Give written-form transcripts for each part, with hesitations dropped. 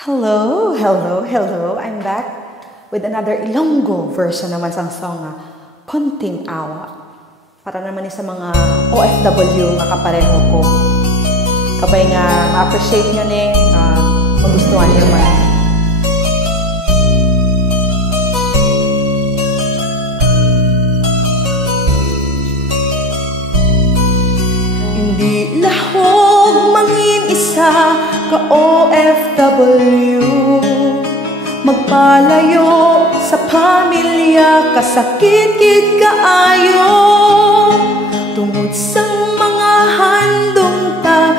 Hello, hello, hello. I'm back with another Ilonggo version naman sang song nga Konting Awa. Para naman sa mga OFW nga kapareho ko. Kabay nga ma-appreciate nyo ning magustuhan nyo man. Hindi lahog mangin isa ka OFW, magpalayo sa pamilya, kasakit-kit kaayo. Tungod sang mga handong ta,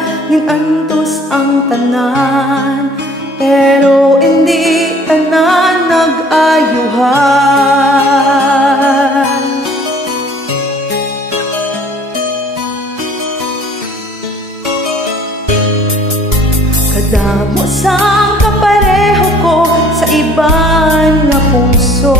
antos ang tanan, pero hindi tanan nag-ayuhan. Kadamo sang kapareho ko sa iban nga puso,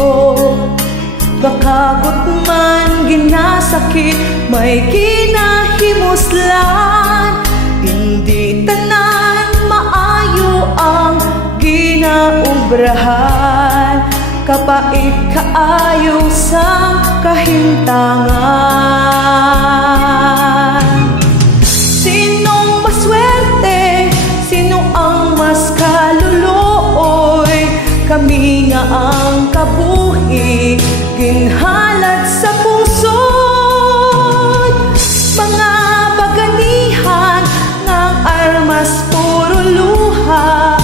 bakagot man ginasakit, may ginahimuslan. Hindi tanan maayo ang ginaubrahan, kapait kaayo sang kahintangan. Sinong maswerte? Sino ang mas kaluluoy? Kami nga ang kabuhi, ginhalat sa pusod. Mga baganihan ngang armas puro luha,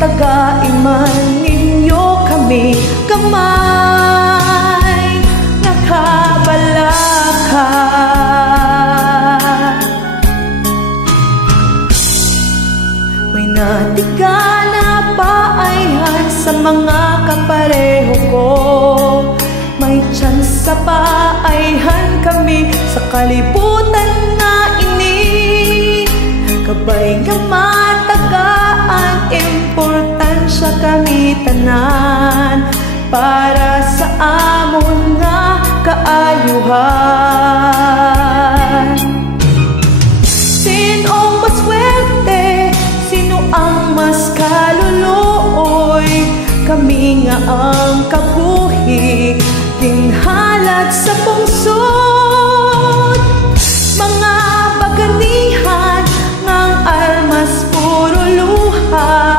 tagaiman ninyo kami kamay nakabalaka. May natigana paayhan sa mga kapareho ko, may tsansa paayhan kami sa kalibutan na ini. Kabay nga matagaan, importansya kami tanan, para sa amon nga kaayuhan. Sinong maswerte? Sino ang mas kaluluoy? Kami nga ang kabuhi, ginhalat sa pungsod. Mga baganihan ngang armas puro luha,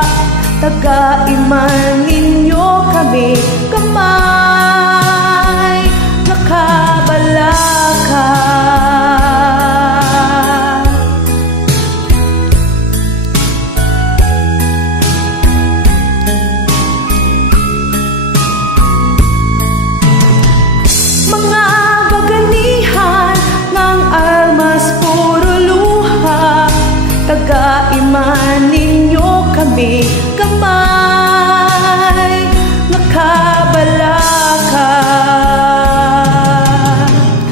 tagaiman ninyo kami kamay nakabalaka. Mga baganihan ng armas puro luha, tagaiman ninyo kami kamay nakabalaka.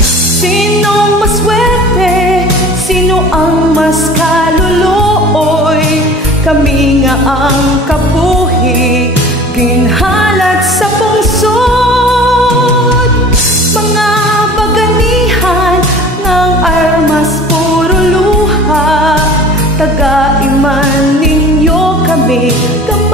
Sinong maswerte? Sino ang mas kaluluoy? Kami nga ang kabuhi, ginhalat sa pungsod. Mga baganihan ng armas puro luha, tagaiman ninyo kami kamay